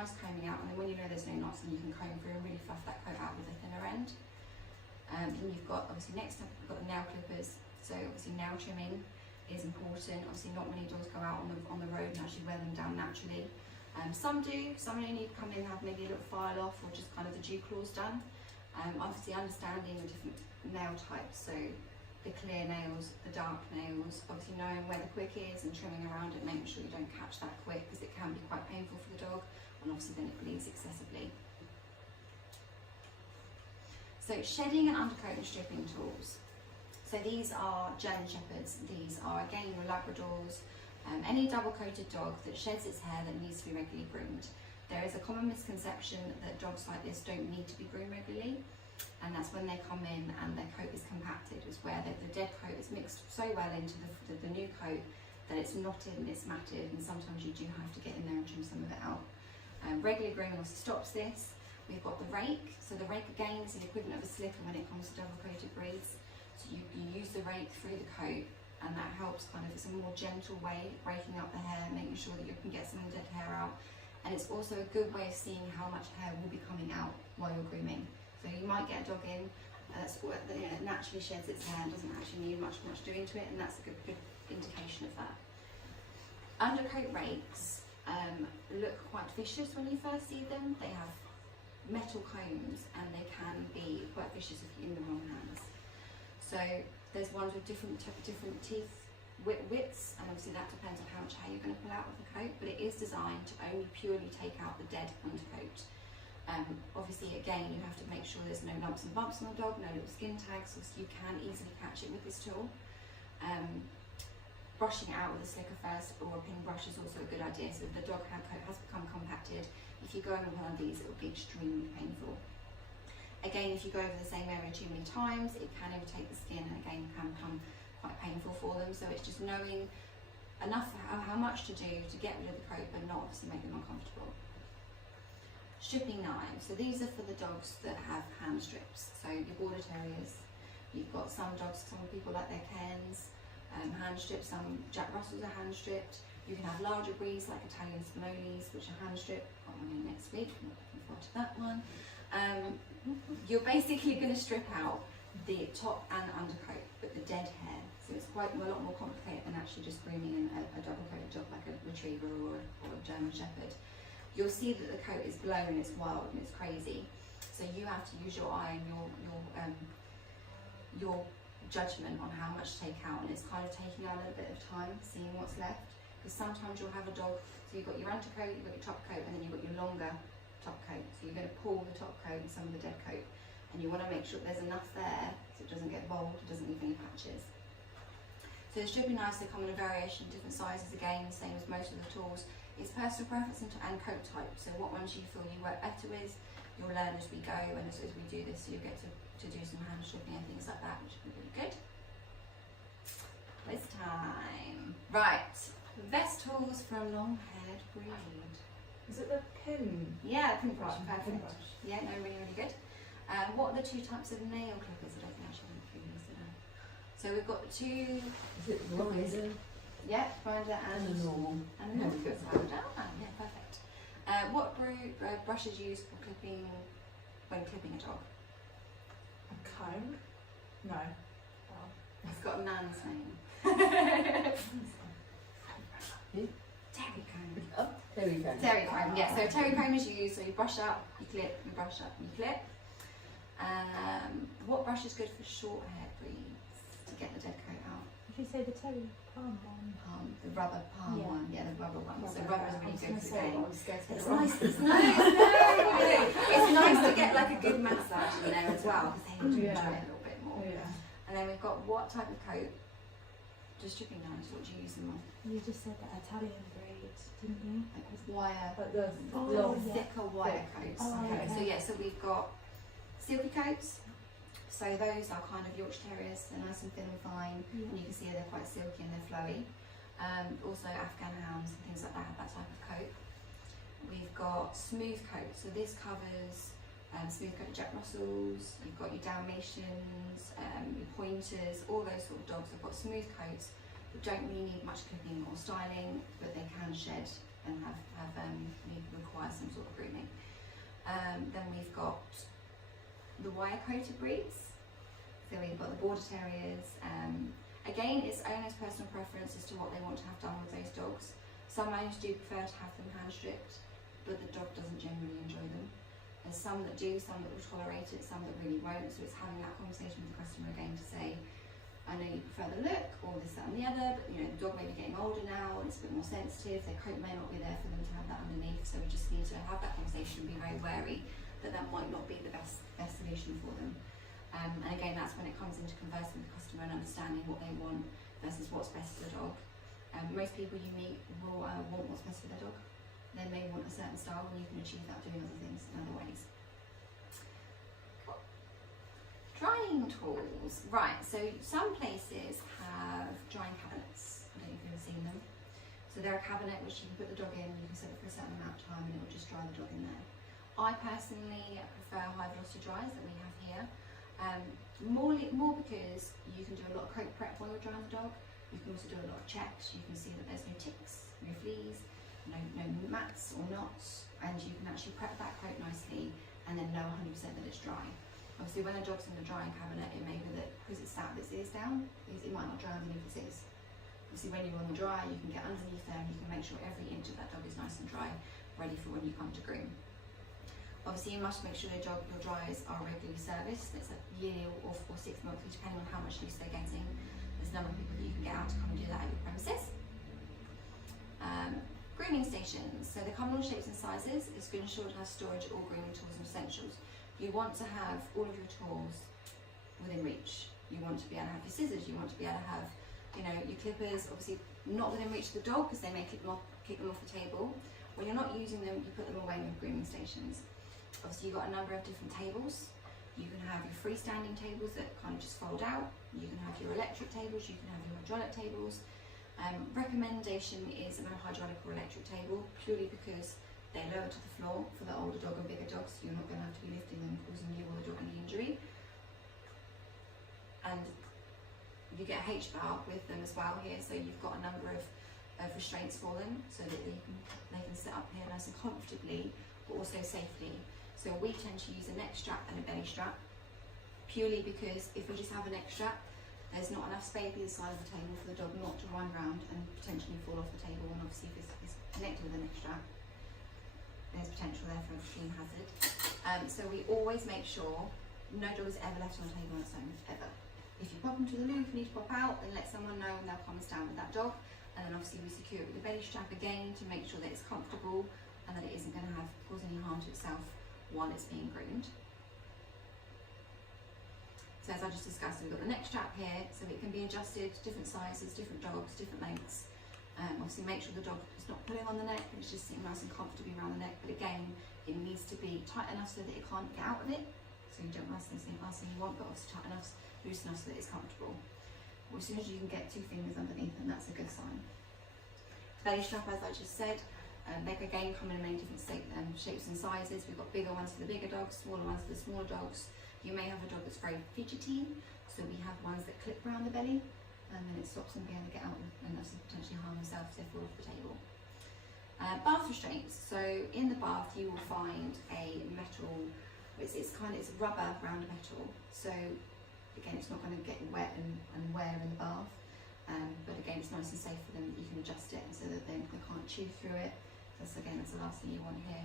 nice combing out, and then when you know there's no knots, then you can comb through and really fluff that coat out with a thinner end. Then you've got, obviously next up, you've got the nail clippers. So obviously nail trimming is important. Obviously not many dogs go out on the road and actually wear them down naturally. Some do, some only need to come in and have maybe a little file off or just kind of the dew claws done. Obviously understanding the different nail types, so the clear nails, the dark nails, obviously knowing where the quick is and trimming around it, making sure you don't catch that quick because it can be quite painful for the dog, and obviously then it bleeds excessively. So shedding and undercoat and stripping tools. So these are German Shepherds, these are again your Labradors, any double-coated dog that sheds its hair that needs to be regularly groomed. There is a common misconception that dogs like this don't need to be groomed regularly, and that's when they come in and their coat is compacted, is where the dead coat is mixed so well into the new coat that it's knotted and it's matted, and sometimes you do have to get in there and trim some of it out. Regular grooming also stops this. We've got the rake, so the rake again is the equivalent of a slipper when it comes to double-coated breeds. So you use the rake through the coat, and that helps kind of, it's a more gentle way, breaking up the hair, making sure that you can get some of the dead hair out. And it's also a good way of seeing how much hair will be coming out while you're grooming. So you might get a dog in that naturally sheds its hair and doesn't actually need much doing to it, and that's a good indication of that. Undercoat rakes look quite vicious when you first see them. They have metal combs and they can be quite vicious if you're in the wrong hands. So there's ones with different teeth widths, and obviously that depends on how much hair you're going to pull out of the coat, but it is designed to only purely take out the dead undercoat. Obviously again you have to make sure there's no lumps and bumps on the dog, no little skin tags, so you can easily catch it with this tool. Brushing it out with a slicker first or a pin brush is also a good idea, so if the dog hair coat has become compacted, if you go in with one of these it will be extremely painful. Again, if you go over the same area too many times, it can irritate the skin and again can become quite painful for them. So it's just knowing enough how much to do to get rid of the coat, but not obviously make them uncomfortable. Stripping knives. So these are for the dogs that have hand strips. So your Border Terriers, you've got some dogs, some people like their Cairns, hand stripped, some Jack Russells are hand stripped. You can have larger breeds like Italian Spinolis, which are hand stripped. Got one in next week, I'm not looking forward to that one. You're basically going to strip out the top and undercoat, but the dead hair. So it's quite a lot more complicated than actually just grooming a double-coated dog like a Retriever or a German Shepherd. You'll see that the coat is blown, it's wild and it's crazy. So you have to use your eye and your judgment on how much to take out, and it's kind of taking out a little bit of time, seeing what's left. Because sometimes you'll have a dog, so you've got your undercoat, you've got your top coat, and then you've got your longer top coat. So you're going to pull the top coat and some of the dead coat, and you want to make sure there's enough there so it doesn't get bald, it doesn't leave any patches. So the stripping knives, they come in a variation, different sizes again, the same as most of the tools. It's personal preference and coat type, so what ones you feel you work better with, you'll learn as we go and as we do this, so you'll get to do some hand stripping and things like that, which will be really good. Quiz time. Right, vest tools for a long-haired breed. Is it the pin? Yeah, pin brush, Right, perfect. pin brush. Yeah, no, really, really good. What are the two types of nail clippers? I don't think I should have previous today. So we've got two. Is it riser? Yeah, grinder and a normal. And a normal grinder. Yeah, perfect. What brushes used for clipping when clipping a dog? A comb? No. It's got a man's name. Terry comb. Oh, Terry comb. Terry comb, yeah. So terry comb is used, so you brush up, you clip, you brush up, and you clip. What brush is good for short-haired breeds to get the dead coat out? Did you say the Terry palm one? The rubber palm Yeah. one, yeah, the rubber one. So Rubber, rubber is really good for I game. was scared to It's say nice, wrong. it's nice, it's nice to get like a good massage in there as well, because they enjoy it a little bit more. Yeah. And then we've got what type of coat? Just stripping knives, what do you use them on? You just said that Italian breed, didn't you? Like with wire, But the Oh, long yeah. thicker wire coats. Oh, Okay, okay. so yeah, so we've got silky coats. So those are kind of Yorkshire Terriers, they're nice and thin and fine, Yeah. and you can see they're quite silky and they're flowy. Also Afghan hounds and things like that have that type of coat. We've got smooth coat, so this covers smooth coat Jack Russells, you've got your Dalmatians, your Pointers, all those sort of dogs have got smooth coats that don't really need much clipping or styling, but they can shed and require some sort of Then we've got the wire-coated breeds. So we've got the Border Terriers. Again, it's owner's personal preference as to what they want to have done with those dogs. Some owners do prefer to have them hand-stripped, but the dog doesn't generally enjoy them. There's some that do, some that will tolerate it, some that really won't. So it's having that conversation with the customer again to say, I know you prefer the look, or this, that and the other, but you know, the dog may be getting older now and it's a bit more sensitive, their coat may not be there for them to have that underneath, so we just need to have that conversation and be very wary that that might not be the best solution for them. And again, that's when it comes into conversing with the customer and understanding what they want versus what's best for the dog. Most people you meet will want what's best for their dog. They may want a certain style and you can achieve that doing other things in other ways. Drying tools. Right, so some places have drying cabinets. I don't know if you've ever seen them. So they're a cabinet which you can put the dog in, you can set it for a certain amount of time and it will just dry the dog in there. I personally prefer high velocity dryers that we have here. More because you can do a lot of coat prep while you're drying the dog. You can also do a lot of checks. You can see that there's no ticks, no fleas, no mats or knots, and you can actually prep that coat nicely and then know 100% that it's dry. Obviously, when a dog's in the drying cabinet, it may be that because it's sat with its ears down, it might not dry underneath its ears. Obviously, when you're on the dry, you can get underneath there and you can make sure every inch of that dog is nice and dry, ready for when you come to groom. Obviously, you must make sure your dryers are regularly serviced. It's a yearly or 6 monthly, depending on how much use they're getting. There's a number of people that you can get out to come and do that at your premises. Grooming stations. So they come in all shapes and sizes. It's good ensure to have storage of all grooming tools and essentials. You want to have all of your tools within reach. You want to be able to have your scissors. You want to be able to have, you know, your clippers. Obviously, not within reach of the dog because they may kick them off the table. When you're not using them, you put them away with grooming stations. Obviously, you've got a number of different tables. You can have your freestanding tables that kind of just fold out. You can have your electric tables. You can have your hydraulic tables. Recommendation is a hydraulic or electric table purely because they're lower to the floor for the older dog and bigger dogs. So you're not going to have to be lifting them, causing you or the dog any injury. And you get a H bar with them as well here, so you've got a number of restraints for them so that they can sit up here nice and comfortably, but also safely. So we tend to use a neck strap and a belly strap, purely because if we just have a neck strap, there's not enough space either side of the table for the dog not to run around and potentially fall off the table. And obviously, if it's connected with a neck strap, there's potential there for a extreme hazard. So we always make sure no dog is ever left on the table on its own, ever. If you pop into the loo, if you need to pop out, then let someone know and they'll come and stand with that dog. And then obviously we secure it with the belly strap again to make sure that it's comfortable and that it isn't going to cause any harm to itself while it's being groomed. So as I just discussed, we've got the neck strap here, so it can be adjusted, different sizes, different dogs, different lengths. Obviously make sure the dog is not pulling on the neck, and it's just sitting nice and comfortably around the neck, but again, it needs to be tight enough so that it can't get out of it. So you don't ask anything you want, but also tight enough, loose enough so that it's comfortable. Well, as soon as you can get 2 fingers underneath, then that's a good sign. Belly strap, as I just said, they again come in many different shapes and sizes. We've got bigger ones for the bigger dogs, smaller ones for the smaller dogs. You may have a dog that's very fidgety, so we have ones that clip around the belly, and then it stops them being able to get out and potentially harm themselves if they fall off the table. Bath restraints. So in the bath, you will find a metal. It's rubber round metal. So again, it's not going to get wet and wear in the bath. But again, it's nice and safe for them that you can adjust it so that they can't chew through it. That's the last thing you want here.